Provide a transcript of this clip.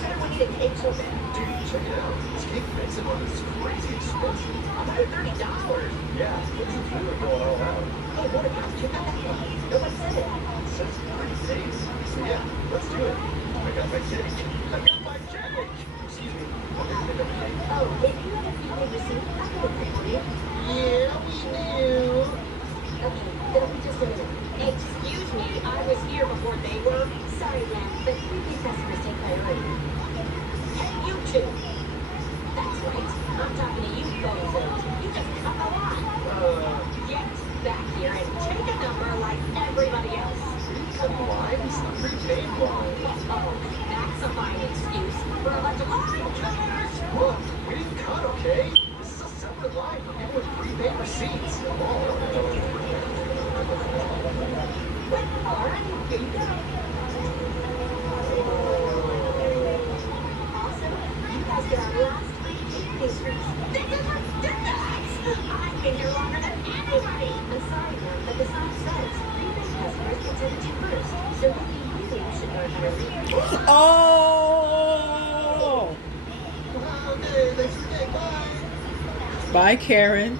said we need a cake so bad. Dude, check it out. This cake Benson one is crazy expensive. $130. Yeah, Benson's really going all out. Hey, what about you? Nobody said it. It says pretty days. So yeah, let's do it. I got my cake. I got my cake! Excuse me. I'm gonna pick up the cake. Oh, if you have a prepaid receipt, I can look for you. Yeah, we do. Okay, it'll be just a minute. Excuse me, I was here before they were. Sorry, ma'am, but prepaid customers take priority. Hey, you two. That's right. I'm talking to you, bozos. You just cut the line. Get back here and take a number like everybody else. We didn't cut the line. It's the prepaid line. Oh, that's a fine excuse for a bunch of line cutters. Look, we didn't cut, okay? This is a separate line for people with prepaid receipts. Oh, Well, all right, here you go. Also, you guys get our last free cake pastries. This is ridiculous! I've been here longer than anybody! I'm sorry, ma'am, but the sign says prepaid customers consider you first. So maybe you should learn how to read. Oh! okay, thanks for the cake. Bye. Bye, Karen.